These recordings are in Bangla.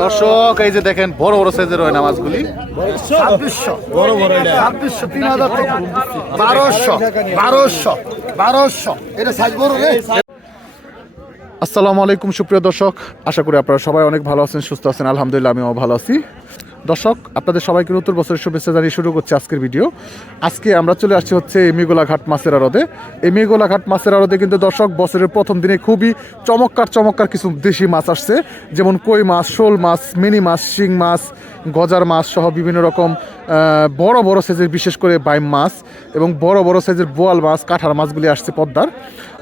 দর্শক এই যে দেখেন বড় বড় সাইজের হয় না মাছগুলি ছাব্বিশশো। বড় বড় ছাব্বিশশো তিন হাজার বারোশো বারোশো বারোশো। এটা সাইজ বড় রে। আসসালামু আলাইকুম সুপ্রিয় দর্শক। আশা করি আপনারা সবাই অনেক ভালো আছেন সুস্থ আছেন। আলহামদুলিল্লাহ আমিও ভালো আছি। দর্শক, আপনাদের সবাইকে নতুন বছরের শুভেচ্ছা জানিয়ে শুরু করছি আজকের ভিডিও। আজকে আমরা চলে আসছি হচ্ছে এই মেঘোলা ঘাট মাছের আড়দে এই মেঘোলা ঘাট মাছের আড়দে কিন্তু দর্শক, বছরের প্রথম দিনে খুবই চমৎকার চমৎকার কিছু দেশি মাছ আসছে। যেমন কই মাছ, শোল মাছ, মিনি মাছ, শিং মাছ, গজার মাছ সহ বিভিন্ন রকম বড় বড় সাইজের বিশেষ করে বাইম মাছ এবং বড় বড় সাইজের বোয়াল মাছ কাঁঠার মাছগুলি আসছে পদ্মার।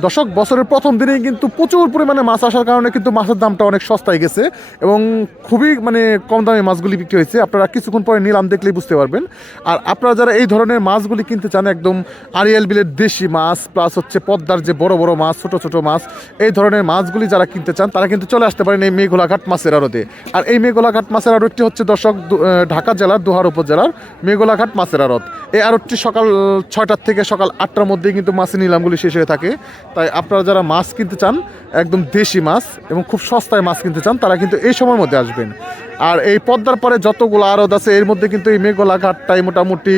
দর্শক, বছরের প্রথম দিনেই কিন্তু প্রচুর পরিমাণে মাছ আসার কারণে কিন্তু মাছের দামটা অনেক সস্তায় গেছে এবং খুবই মানে কম দামে মাছগুলি বিক্রি হয়েছে। আপনারা কিছুক্ষণ পরে নিলাম দেখলেই বুঝতে পারবেন। আর আপনারা যারা এই ধরনের মাছগুলি কিনতে চান, একদম আরিয়াল বিলের দেশি মাছ, প্লাস হচ্ছে পদ্মার যে বড় বড় মাছ, ছোট ছোট মাছ, এই ধরনের মাছগুলি যারা কিনতে চান, তারা কিন্তু চলে আসতে পারেন এই মেঘোলাঘাট মাছের আড়তে। আর এই মেঘোলাঘাট মাছের আড়তটি হচ্ছে দর্শক, দু- ঢাকা জেলার, দোহার উপজেলার মেঘোলাঘাট মাছের আড়ত। এই আড়তটি সকাল ছয়টার থেকে সকাল আটটার মধ্যে কিন্তু মাছের নিলামগুলি শেষ হয়ে থাকে। তাই আপনারা যারা মাছ কিনতে চান, একদম দেশি মাছ এবং খুব সস্তায় মাছ কিনতে চান, তারা কিন্তু এই সময়ের মধ্যে আসবেন। আর এই পদ্মার পরে যতগুলো আড়ত আছে, এর মধ্যে কিন্তু এই মেঘলা ঘাটটাই মোটামুটি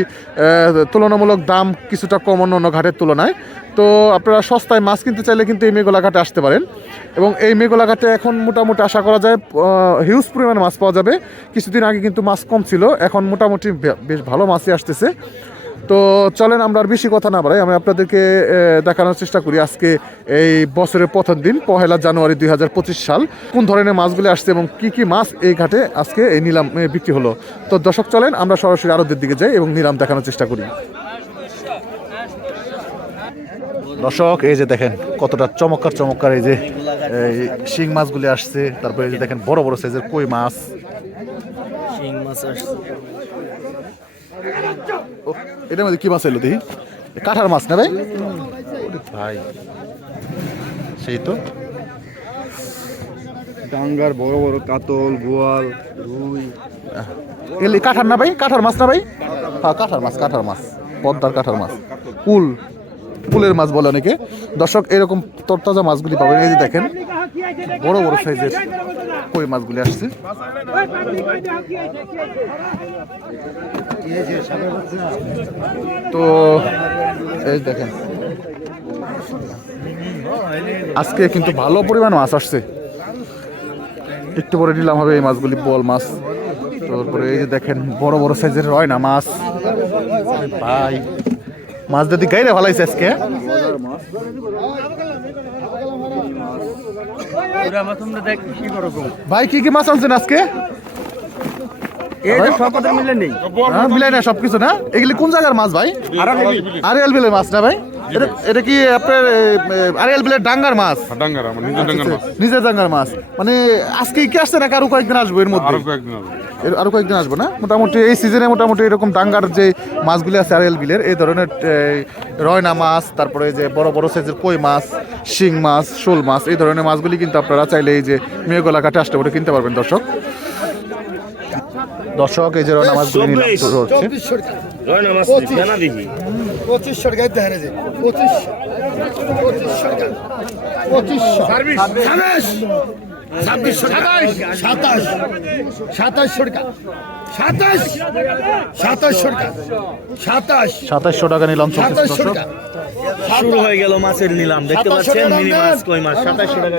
তুলনামূলক দাম কিছুটা কম অন্য অন্য ঘাটের তুলনায়। তো আপনারা সস্তায় মাছ কিনতে চাইলে কিন্তু এই মেঘলা ঘাটে আসতে পারেন। এবং এই মেঘলা ঘাটে এখন মোটামুটি আশা করা যায় হিউজ পরিমাণে মাছ পাওয়া যাবে। কিছুদিন আগে কিন্তু মাছ কম ছিল, এখন মোটামুটি বেশ ভালো মাছই আসতেছে। তো চলেন আমরা আর বেশি কথা না বাড়াই। আমি আপনাদেরকে দেখানোর চেষ্টা করি আজকে এই বছরের প্রথম দিন পহেলা জানুয়ারি দু হাজার পঁচিশ সাল। কোন ধরনের মাছগুলি আসছে এবং কি কি মাছ এই ঘাটে আজকে এই নিলাম বিক্রি হলো? তো দর্শক চলেন আমরা সরাসরি আরদের দিকে যাই এবং নিলাম দেখানোর চেষ্টা করি। দর্শক এই যে দেখেন কতটা চমৎকার চমৎকার এই যে এই শিং মাছগুলি আসছে। তারপরে এই যে দেখেন বড় বড় সাইজের কই মাছ। শিং মাছ আসছে। এটার মধ্যে কি মাছ এলো দেখি? কাঁঠার মাছ না ভাই? ভাই সেই তো। ডাঙ্গার বড় বড় কাতল বোয়াল রুই। এলি কাঁঠার না ভাই? কাঁঠার মাছ না ভাই? হ্যাঁ কাঁঠার মাছ কাঁঠার মাছ। পদ্মার কাঁঠার মাছ। কুল কুলের মাছ বলে অনেকে। দর্শক এরকম তরতাজা মাছগুলি পাবেন। এই যে দেখেন বড় বড় সাইজের কই মাছগুলি আসছে। তো এই দেখেন। আজকে কিন্তু ভালো পরিমাণ মাছ আসছে। একটু পরে নিলাম হবে এই মাছগুলি বল মাছ। তারপরে এই যে দেখেন বড় বড় সাইজের হয় না মাছ। ভাই মাছ যদি গাইলে ভালো হয়েছে আজকে গো? ভাই কি কি মাছ আনছেন আজকে? এই যে সব মিলে নেই। হ্যাঁ, মিলাই না সবকিছু না? এগুলি কোন জায়গার মাছ ভাই? আরিয়াল বিলের মাছ না ভাই? এটা কি আপনার আরিয়াল বিলের ডাঙ্গার মাছ? ডাঙ্গার নিজের ডাঙ্গার মাছ। নিজের ডাঙ্গার মাছ। মানে আজকে কি আসছে নাকি আরও কয়েকদিন আসব এর মধ্যে? আরও কয়েকদিন হবে এর আরও কয়েকদিন আসব না? মোটামুটি এই সিজনে মোটামুটি এরকম ডাঙ্গার যে মাছগুলি আছে আরএল বিলের এই ধরনের রয়না মাছ তারপরে এই যে বড় বড় সাইজের কই মাছ শিং মাছ শোল মাছ এই ধরনের মাছগুলি কিন্তু আপনারা চাইলে এই যে মেয়েগোলা কাটে আসতে পারে কিনতে পারবেন দর্শক। দর্শক এই যে নামাজ চব্বিশশো টাকা পঁচিশশো টাকা দেখা। যায়। পঁচিশশো পঁচিশশো টাকা পঁচিশশো সাতাশ। ছাব্বিশশো সাতাশ সাতাশশো টাকা সাতাশ। সাতাশশো টাকা। সাতাশ। সাতাশশো টাকা নিলাম সাতাশশো টাকা। শুরু হয়ে গেল মাছের নিলাম। দেখতে পাচ্ছেন মিনি মাছ কই মাছ? সাতাশশো টাকা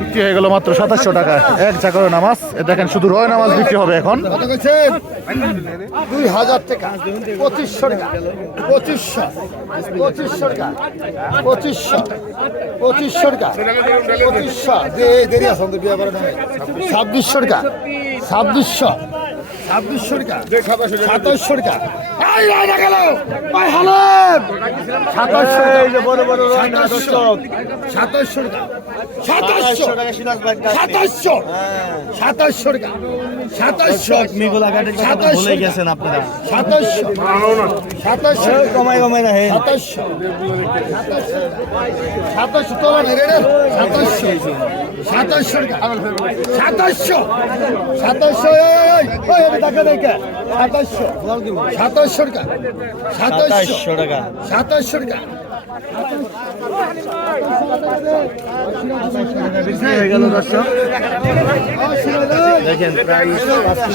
বিক্রি হয়ে গেল মাত্র সাতাশশো টাকা। এক চাকরের নামাজ। দেখেন শুধু রয়না মাছ বিক্রি হবে এখন। কত কইছেন দুই হাজার টাকা। পঁচিশশো টাকা। পঁচিশশো। পঁচিশশো টাকা। পঁচিশশো। পঁচিশশো টাকা। পঁচিশশো। দে দেরি আছে আমাদের বিয়ে জন্য। ছাব্বিশশো টাকা। ছাব্বিশশো। ছাব্বিশশো টাকা সাতাশশো টাকা। কমাই কমাই রাখেন সাতাশশো সাতাশশো তোলা নেই রে সাতাশশো সাতাশশো সাতাশশো সাতাশশো সাতাশশো সাতাশশো টাকা। সাতাশশো টাকা। সাতাশশো টাকা।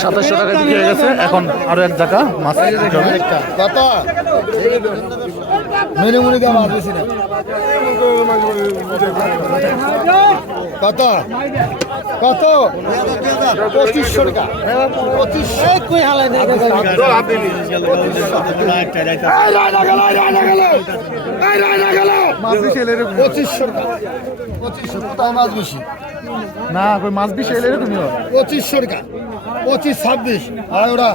সাতাশশো টাকা বিক্রি হয়ে গেছে। এখন আরও এক জায়গা মাছ। কত? মেনে মুনি দাম আর বেশি না কত? কত? পঁচিশশো টাকা। পঁচিশশো। কই হালাই পঁচিশশো টাকা। পঁচিশশো কোথায় মাছ বেশি। না কই মাছ বিশ এলে এরকমই পঁচিশশো টাকা। পঁচিশ ছাব্বিশ। আর ওরা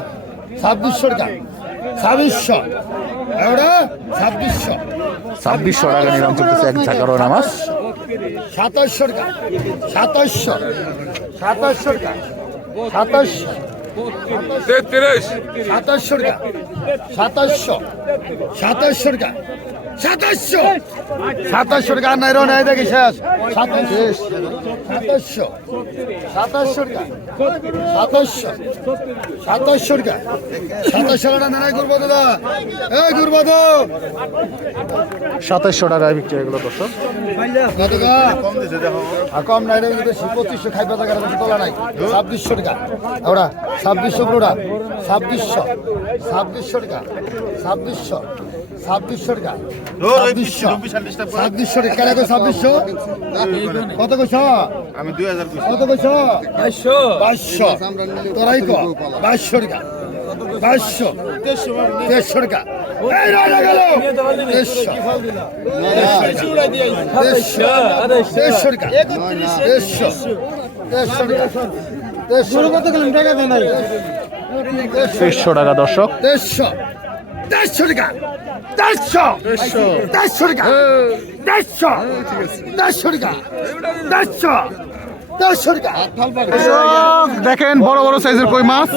ছাব্বিশশো টাকা। ছাব্বিশশো। ওরা ছাব্বিশশো। ছাব্বিশশো টাকা নিলাম চলতেছে এক ঝাঁকারো নামাজ। সাতাশশো টাকা সাতাশশো। সাতাশশো টাকা সাতাশশো। সাতাশশো টাকা সাতাশশো। সাতাশশো টাকা সাতাশশো। সাতাশশো টাকা আর নাই রো নাই দেখি শেষ। সাতাশশো। সাতাশশো। সাতাশশো টাকা সাতাশশো। সাতাশশো টাকা সাতাশশো টাকা নাই করব দাদা। এই করব তো সাতাশশো টাকায় বিক্রি গেলো দর্শক। কত টাকা আর কম নাই রে পঁচিশশো খাইবা টাকার বেশি তোলা নাই। ছাব্বিশশো টাকা ওরা ছাব্বিশশো পুরোটা ছাব্বিশশো। ছাব্বিশশো টাকা ছাব্বিশশো। ছাব্বিশশো। টাকা ছাব্বিশশো টাকা কেন ছাব্বিশশো? কত কইছ আমি দুই হাজার কত কইছ বাইশশো। বাইশশো। তোরাই ক? বাইশশো। টাকা বাইশশো দেড়শো টাকা দেড়শো টাকা দর্শক। দেড়শো দেড়শো টাকা। দেড়শো। দেড়শো। টাকা। দেড়শো। দেড়শো টাকা দেড়শো দেড়শো টাকা। দর্শক, দেখেন বড় বড় সাইজের কই মাছ?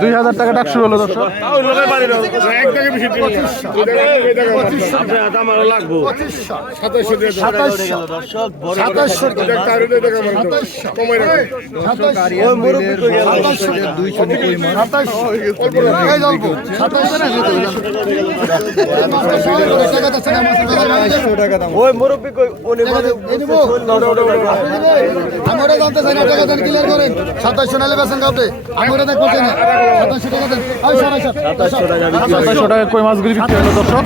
দুই হাজার টাকা ডাক শুরু হলো দর্শক। মুরব্বি কই উনি আমরা জানতে চাই না টাকা দেন ক্লিয়ার করেন সাতাশশো নালে বেছেন কাউকে আমরা দেখ বলছেন সাতাশশো টাকা। দেন সাতাশশো টাকা কই মাছগুলি বিক্রি হলো দর্শক?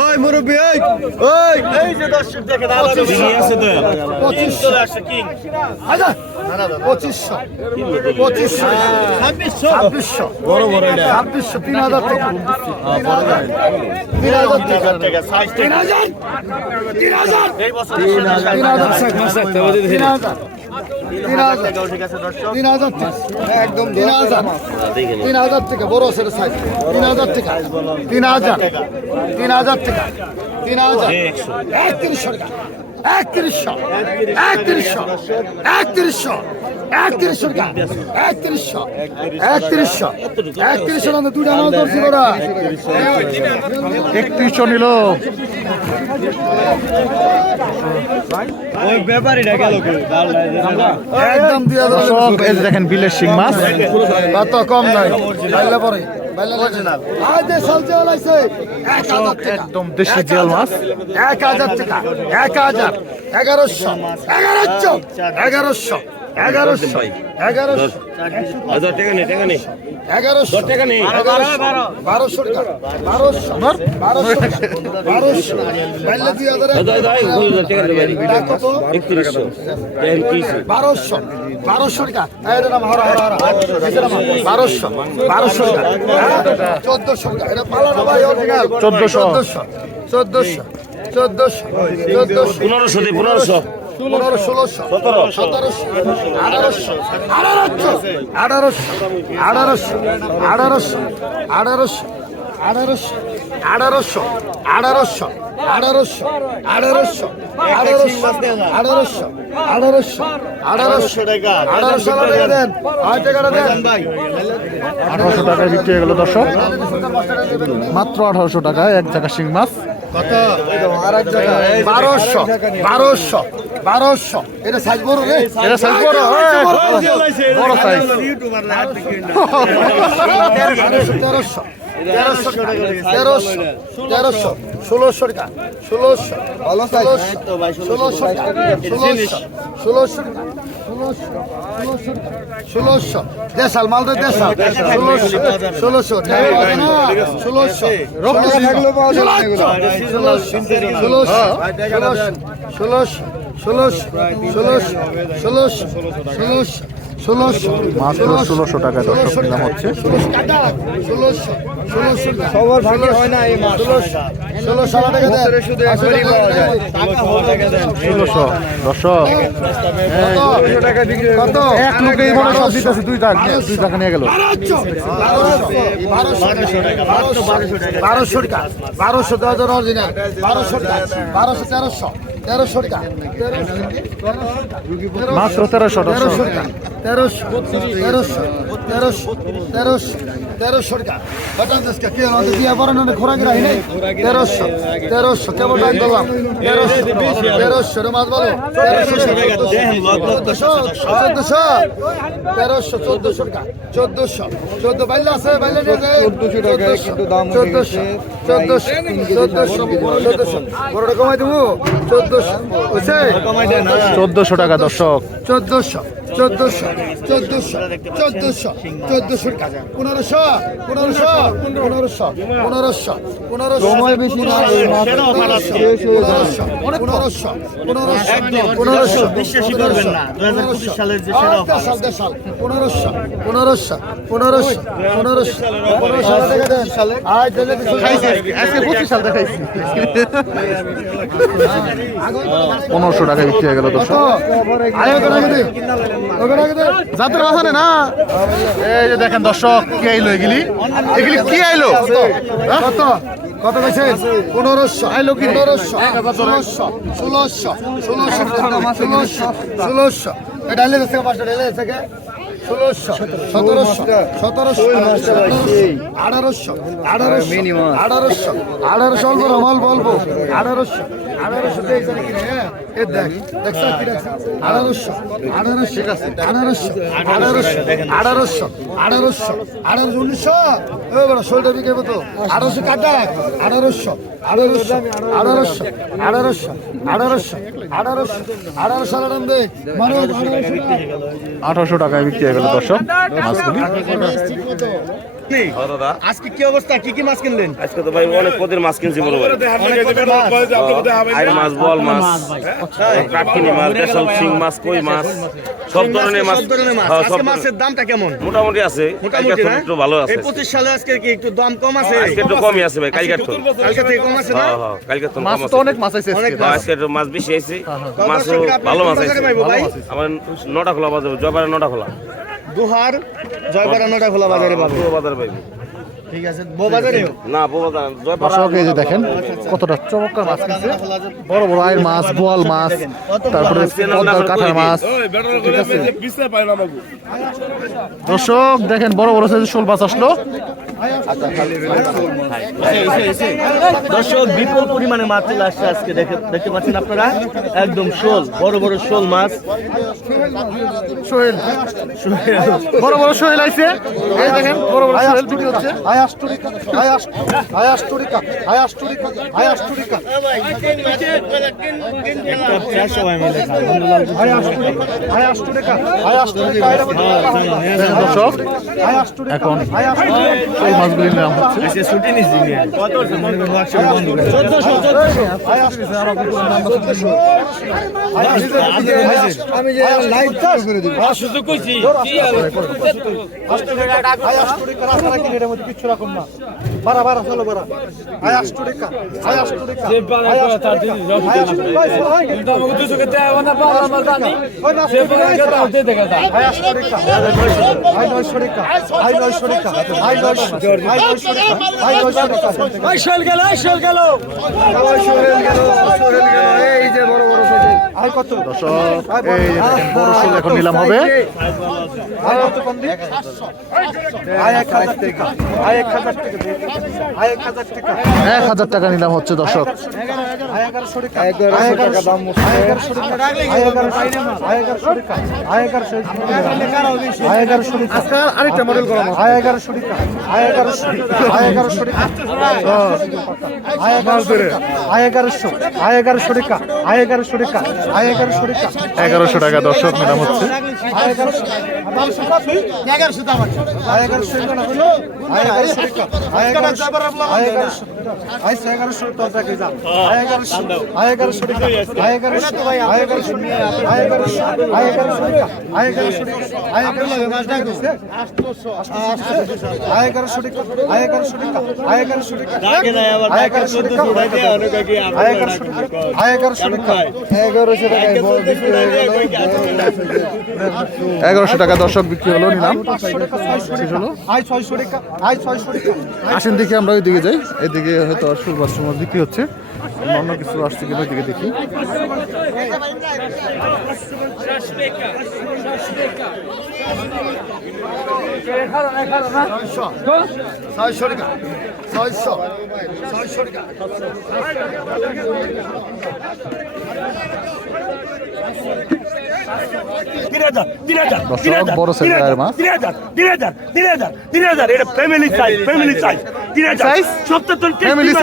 ওই মুরব্বি ওই ওই। এই যে দর্শক দেখেন আছে তো পঁচিশশো হাজার পঁচিশশো পঁচিশশো ছাব্বিশশো বড় বড় ছাব্বিশশো তিন হাজার টাকা তিন হাজার তিন হাজার তিন হাজার তিন হাজার তিন হাজার তিন হাজার একদম তিন হাজার তিন হাজার টাকা বড় সেটা সাইজ তিন হাজার টাকা তিন হাজার তিন হাজার টাকা তিন হাজার টাকা একত্রিশশো একত্রিশশো একত্রিশশো একত্রিশশো টাকা একত্রিশশো ওরা নিল। ওই ব্যাপারীটা গেল একদম দিয়ে দেখেন বিলের শিং মাছ। কত কম নাই পরে। আজ যে সবজি এক হাজার একদম দেশি জিয়াল মাছ। এক হাজার টাকা। এক হাজার। এগারোশো এগারোশো। এগারোশো। চোদ্দশো চোদ্দশো। চোদ্দশো। চোদ্দশো। পনেরোশো দিয়ে পনেরোশো। পনেরো ষোলোশো সতেরো সতেরোশো আঠারোশো আঠারোশো আঠারোশো আঠারোশো আঠারোশো আঠারোশো আঠারোশো আঠারোশো আঠারোশো আঠারোশো আঠারোশো আঠারোশো আঠারোশো আঠারোশো টাকা আঠারোশো টাকা দেন আট টাকাটা দেন আঠারোশো টাকায় বিক্রি হয়ে গেল দর্শক মাত্র আঠারোশো টাকায় এক জায়গা শিং মাছ কত? বারোশো বারোশো বারোশো। এটা সাইজ বড় রে। এটা সাইজ বড় এই, বড়। সাইজ তেরোশো তেরোশো ষোলোশো টাকা। ষোলোশো ষোলোশো ষোলোশো টাকা ষোলোশো ষোলোশো টাকা। ষোলোশো দেশাল মালদা দেশাল ষোলোশো ষোলোশো ষোলোশো ষোলোশো ষোলোশো ষোলোশো ষোলোশো ষোলোশো ষোলোশো ষোলোশো ষোলোশো। মাত্র ষোলোশো টাকায় দর্শক দাম হচ্ছে। টাকা সবার ভাগ্যে হয় না এই মাস। ষোলোশো। ষোলোশো টাকা দর্শক কত? এক লোকেই মনে হয় সব দিতেছে দুই টাকা দুই টাকা নিয়ে গেল। বারোশো। টাকা বারোশো। দশ হাজার অরিজিনাল। বারোশো টাকা। বারোশো তেরোশো। তেরোশো টাকা। মাত্র তেরোশো তেরোশো টাকা। তেরোশো তেরোশো। তেরোশো তেরোশো তেরোশো টাকা। দেশকে কে আমাদের বিয়া করানো খোরাক রাখি নাই? তেরোশো তেরোশো কেমন টাইম করলাম? তেরোশো তেরোশো রে মাছ বলো তেরোশো চোদ্দশো তেরোশো চোদ্দশো টাকা। চোদ্দশো। চোদ্দ বাইলে আছে বাইলে নিয়ে যায়। চোদ্দশো চোদ্দশো। চোদ্দশো। চোদ্দশো। বড়টা কমাই দেবো? চোদ্দশো। বুঝছে? চোদ্দশো টাকা দর্শক। চোদ্দশো চোদ্দশো। চোদ্দশো। চোদ্দশো। চোদ্দশো টাকা। পনেরোশো? পনেরোশো? পনেরোশো। পনেরোশো। পনেরোশো। সময় বেশি না পনেরোশো। পনেরোশো। পনেরোশো। পনেরোশো বিশ্বাসই করবেন না। দু হাজার পঁচিশ সালের যে পনেরোশো। পনেরোশো। পনেরোশো। পনেরোশো। পনেরোশো। টাকা সাল। পনেরোশো বিক্রি হয়ে গেল দর্শক। যাত্রা আছে না? এই যে দেখেন দর্শক কি আইলো এগুলি? এগুলি কি আইলো? হ্যাঁ? কত? কত গেছে পনেরোশো। আইলো কি? পনেরোশো। ষোলোশো। ষোলোশো। ষোলোশো। ষোলোশো। এটা ডালে থেকে পাঁচটা ডালে থেকে ষোলোশো। সতেরোশো। সতেরোশো। আঠারোশো। আঠারোশো। আঠারোশো। আঠারোশো। অল্প আঠারোশো। আঠারোশো দেখ এ দেখ দেখছ কি দেখছ আঠারোশো আঠারোশো আঠারোশো আঠারোশো আঠারোশো আঠারোশো আঠারোশো উনিশশো এ বড় শোলটা বিকে তো আঠারোশো কাটা আঠারোশো আঠারোশো আঠারোশো আঠারোশো আঠারোশো আঠারোশো আঠারোশো আঠারো দে আঠারোশো টাকায় বিক্রি হয়ে গেল দর্শক মাছগুলি আজকে কি অবস্থা? কি কি মাছ কিনলেন? আজকে তো ভাই অনেক পদের মাছ কিনছি বড় ভাই। আইর মাছ বল মাছ। কাটকিনি মাছ দেশাল শিং মাছ কই মাছ? সব ধরনের মাছ। সব ধরনের মাছ। সব আজকে মাছের দামটা কেমন? মোটামুটি আছে। মোটামুটি একটু ভালো আছে। এই সালে আজকে কি একটু দাম কম আছে? আজকে একটু কমই আছে ভাই কালকে তো কালকে থেকে কম আছে না? হ্যাঁ হ্যাঁ কালকে তো মাছ কম তো আছে। অনেক মাছ আছে অনেক আজকে। হ্যাঁ, মাছ বেশি মাছও ভালো মাছ ভাই? আমার নটা খোলা বাজার নটা খোলা। দুহার জয়বারানোটা খোলা বাজারে পাবে। পুরো বাজারে পাইবো। ঠিক আছে বাজারে? না বাজার জয়পাড়া যে দেখেন কতটা চমৎকার মাছ কিনছে। বড় বড় আয়ের মাছ বোয়াল মাছ তারপরে পদ্মার কাঁঠার মাছ। ঠিক আছে। দর্শক দেখেন বড় বড় সাইজের শোল মাছ আসলো। দর্শক বিপুল পরিমাণে মাছ চলে আসছে আজকে। দেখে দেখতে পাচ্ছেন আপনারা? একদম শোল বড় বড় শোল মাছ। বড় বড় সোহেল আইছে। এই দেখেন বড় বড় বিক্রি হচ্ছে। এখন এই মাছগুলি নেওয়া হচ্ছে আমি যে লাইভ চাষ করে দিব আয়াস্টুরিকা রাস্তা রাখি মধ্যে কিচ্ছু রাখুন না বারা বারা চলো বারা আয় আষ্ট দেখা আয় আষ্ট এখন নিলাম হবে আয় এক হাজার টাকা আয় এক হাজার টাকা এক হাজার টাকা নিলাম হচ্ছে দর্শক আয় এগারোশো টাকা আয় আয় আয় এগারোশো টাকা দর্শক নিলাম হচ্ছে এগারোশো এগারোশো টাকা হলো আয় আয় আয় এগারোশো টাকা দর্শক বিক্রি হলো নিলাম আসেন দেখি আমরা ওইদিকে যাই এদিকে হয়তো আর সুরবাস মাছ বিক্রি হচ্ছে। অন্য কিছু আসছে কিনা ওইদিকে দেখি। ছয়শো টাকা বড় তিন সাইজের হাজার মাছ তিন হাজার তিন হাজার তিন হাজার তিন হাজার এটা ফ্যামিলি সাইজ ফ্যামিলি সাইজ তিন হাজার Size? সত্তর টন তিন হাজার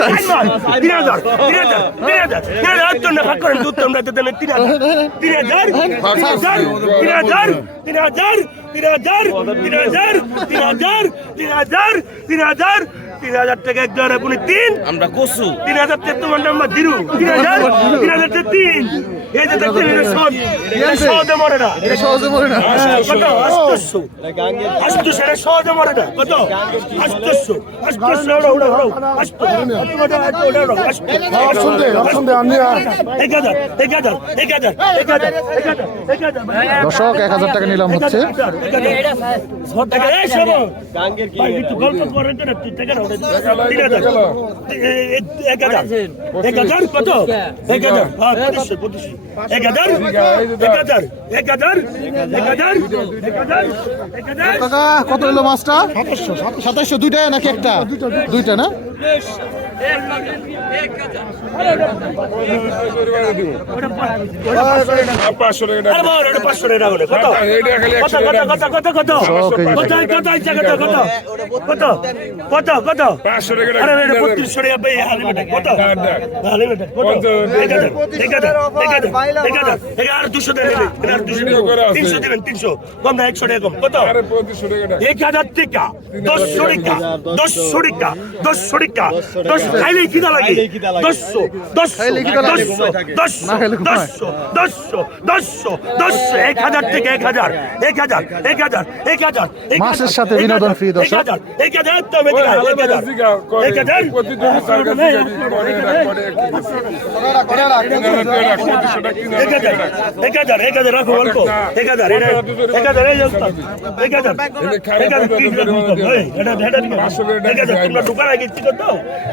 তিন হাজার তিন হাজার তিন হাজার আট করেন দুধ তোমরা দেন তিন হাজার তিন হাজার তিন হাজার তিন হাজার তিন হাজার তিন হাজার তিন হাজার তিন হাজার তিন হাজার তিন হাজার তিন হাজার টাকা এক হাজার আপনি তিন আমরা কসু তিন হাজার তোমার নাম্বার দিরু তিন হাজার তিন হাজার তিন এই যে দেখছেন এটা এটা মরে না। এটা সহজে মরে না। কত? আষ্টশো আষ্টশো এটা সহজে মরে না। কত? আষ্টশো আষ্টশো ওটা ওটা দর্শক এক হাজার টাকা নিলাম হচ্ছে। এক হাজার কত? এক হাজার এক হাজার এক হাজার এক হাজার এক হাজার এক হাজার এক হাজার কাকা কত? হলো মাছটা সাতাইশশো দুইটা নাকি একটা দুইটা না পাঁচশো টাকা দেন এটা দেন এটা আর দুশো দেন এটা আর দুশো তিনশো দেবেন তিনশো কম না একশো টাকা কম কত এক হাজার টাকা দশশো টাকা দশশো টাকা দশশো টাকা দশ খাইলে কিনা লাগে দশশো দশশো দশশো দশশো দশশো দশশো দশশো এক হাজার টাকা এক হাজার এক হাজার এক হাজার এক হাজার মাসের সাথে বিনোদন ফ্রি দশ হাজার এক হাজার এক হাজার রাখো অল্প এক হাজার এক হাজার এই অবস্থা এক হাজার এক হাজার কি রাখুন কম, এই, এটা এটা দিকে। এক হাজার তোমরা দোকান আগে কি করতো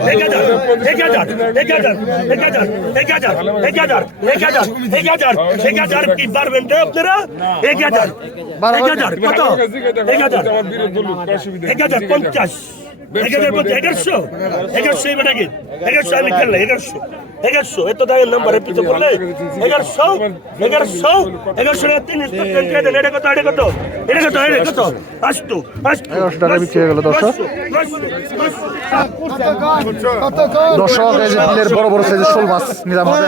এক হাজার এক হাজার এক হাজার এক হাজার এক হাজার এক হাজার এক হাজার এক হাজার এক হাজার কি পারবেন তো আপনারা এক হাজার এক হাজার কত এক হাজার এক হাজার পঞ্চাশ এগারোশো এগারোশো এই বেটাকে এগারোশো আমি খেললে এগারোশো। এগারোশো এত দাগের নাম্বার পিছু বললে এগারোশো এগারোশো এগারোশো টাকা তিন টাকা দেন এটা কত এটা কত? এটা কত এটা কত? আসতো আসতো এগারোশো টাকা বিক্রি হয়ে গেল দর্শক দর্শক এই যে বিলের বড় বড় সাইজের শোল মাছ নিলাম হবে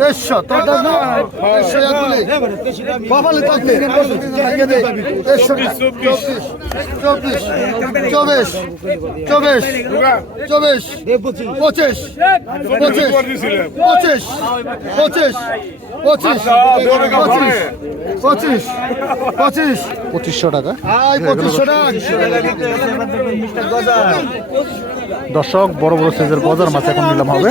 দেড়শো তোর দাম না দেড়শো। এক বলে বাবালে থাকলে দেড়শো টাকা চব্বিশ চব্বিশ চব্বিশ চব্বিশ পঁচিশ পঁচিশ পঁচিশ পঁচিশ পঁচিশ পঁচিশ পঁচিশ পঁচিশ পঁচিশশো টাকা। আয় পঁচিশশো টাকা। দর্শক বড় বড় সাইজের গজার মাছ এখন নিলাম হবে।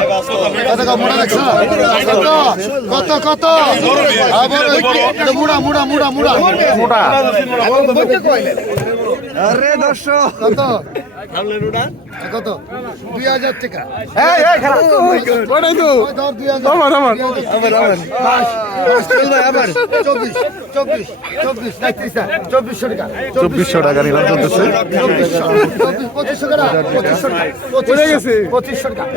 কত মোড়া দেখছ কত কত কত আবার মুড়া মুড়া মুড়া মুড়া মোটা আরে দর্শক কত কত? দুই পঁচিশশো টাকা পঁচিশশো টাকা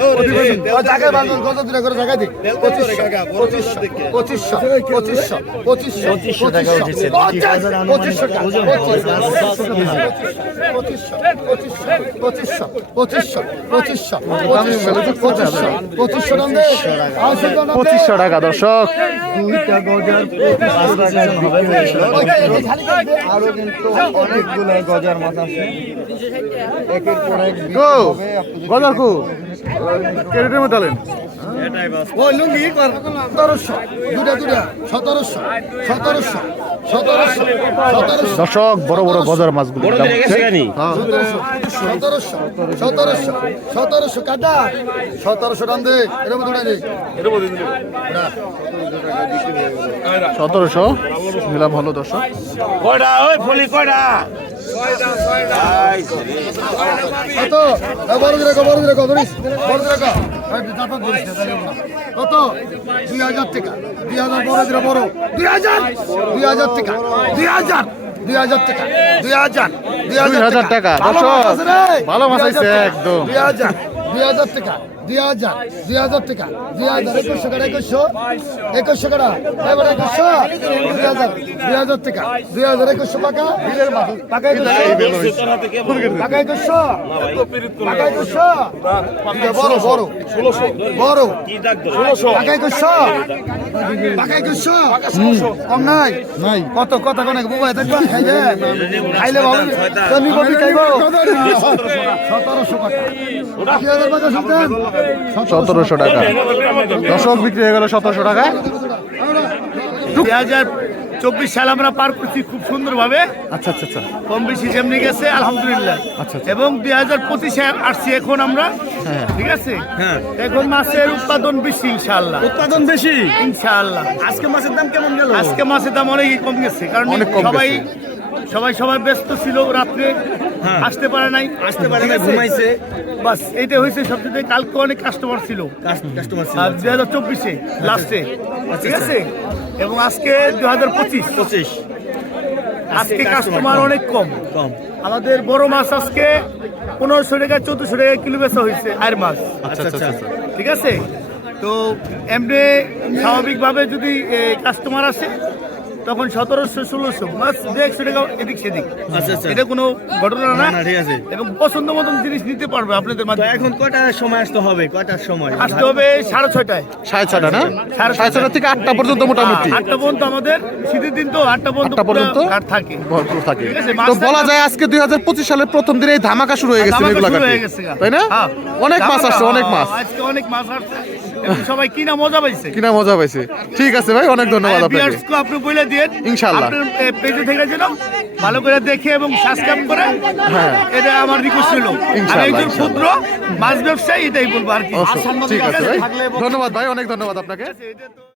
পঁচিশশো। টাকা। পঁচিশশো। টাকা। পঁচিশশো। টাকা উঠেছে। পঁচিশশো টাকা। পঁচিশশো। পঁচিশশো। পঁচিশশো পঁচিশশো পঁচিশশো পঁচিশশো পঁচিশশো টাকা পঁচিশশো টাকা পঁচিশশো দুইটা দর্শক। আরও কিন্তু অনেকগুলো গজার মাছ আছে। একের পর এক গজার কু কেরেটের মধ্যে ওই লুঙ্গি কর? সতেরোশো। দুটা দুটা সতেরোশো। সতেরোশো। সতেরোশো। সতেরোশো। দর্শক বড় বড় গজার মাছগুলো। সতেরোশো। সতেরোশো। সতেরোশো। কাটা। সতেরোশো টান দে। সতেরোশো। নিলাম হলো দর্শক। কয়টা? ওই ফলি কয়টা? কত বড় দিলে বড় কত ধরিস বড় কত জাপান ধরিস। কত দুই হাজার টাকা দুই হাজার বড় দিলে বড় দুই হাজার দুই হাজার টাকা দুই হাজার দুই হাজার টাকা দুই হাজার দুই হাজার টাকা, ভালো মাছ একদম। দুই হাজার দুই হাজার টাকা দুই হাজার দুই হাজার টাকা। দুই হাজার একুশশো টাকা একুশশো। একুশশো টাকা। এবার একুশশো দুই হাজার দুই হাজার টাকা। দুই হাজার একুশশো টাকা টাকা একুশশো। টাকা একুশশো। টাকা একুশশো। বড় বড়। ষোলোশো বড়। ষোলোশো টাকা একুশশো। টাকা একুশশো। কম নাই? নাই। কত কত কোন বুবাই থাকবা? খাইলে খাইলে ভালো। তুমি কবি খাইব? সতেরোশো টাকা। দুই হাজার টাকা শুনতেন সতেরোশো টাকা। দর্শক বিক্রি হয়ে গেল সতেরোশো টাকা। দুই হাজার চব্বিশ সাল আমরা পার করছি খুব সুন্দরভাবে। আচ্ছা আচ্ছা আচ্ছা। কম বেশি যেমনি গেছে আলহামদুলিল্লাহ। আচ্ছা, আচ্ছা। এবং দুই হাজার পঁচিশে আসছি এখন আমরা। ঠিক আছে? এখন মাছের উৎপাদন বেশি ইনশাআল্লাহ। উৎপাদন বেশি? ইনশাআল্লাহ। আজকে মাছের দাম কেমন গেল? আজকে মাছের দাম অনেকই কম গেছে কারণ সবাই সবাই সবাই ব্যস্ত ছিল রাত্রে। আসতে পারে নাই আসতে পারে না, ঠিক আছে? ঘুমাইছে। বাস এইটা হয়েছে সবচেয়ে কালকে অনেক কাস্টমার ছিল। কাস্টমার আর দুই হাজার চব্বিশে লাস্টে ঠিক আছে? এবং আজকে দুই হাজার পঁচিশ। পঁচিশ। আজকে কাস্টমার অনেক কম। কম। আমাদের বড় মাছ আজকে পনেরোশো টাকা চোদ্দশো টাকা কিলো বেচা হয়েছে আর মাছ। আচ্ছা আচ্ছা আচ্ছা ঠিক আছে? তো এমনি স্বাভাবিকভাবে যদি কাস্টমার আসে তখন সতেরোশো ষোলোশো মাছ দু একশো টাকা এদিক সেদিক। আচ্ছা আচ্ছা। এটা কোনো ঘটনা না। ঠিক আছে। এবং পছন্দ মতন জিনিস নিতে পারবে আপনাদের মাধ্যমে। এখন কটার সময় আসতে হবে? কটার সময়? আসতে হবে সাড়ে ছয়টায়। সাড়ে ছটা না? সাড়ে সাড়ে ছটা থেকে আটটা পর্যন্ত মোটামুটি। আটটা পর্যন্ত আমাদের। শীতের দিন তো আটটা পর্যন্ত পর্যন্ত থাকে। ভরপুর থাকে। তো বলা যায় আজকে দুই হাজার পঁচিশ সালের প্রথম দিনে এই ধামাকা শুরু হয়ে গেছে হয়ে। তাই না? হ্যাঁ। অনেক মাছ আসছে অনেক মাছ। আজকে অনেক মাছ আসছে। সবাই কিনা মজা পাইছে? কিনা মজা পাইছে? ঠিক আছে ভাই অনেক ধন্যবাদ আপনাকে। আপনি বলে দিয়ে ইনশাআল্লাহ। আপনার পেজে থেকে যেন ভালো করে দেখে এবং সাবস্ক্রাইব করে হ্যাঁ। এটা আমার রিকোয়েস্ট ছিল। আমি ইনশাআল্লাহ, একজন ক্ষুদ্র মাছ ব্যবসায়ী এটাই বলব আর কি। ঠিক আছে ভাই। ধন্যবাদ ভাই অনেক ধন্যবাদ আপনাকে।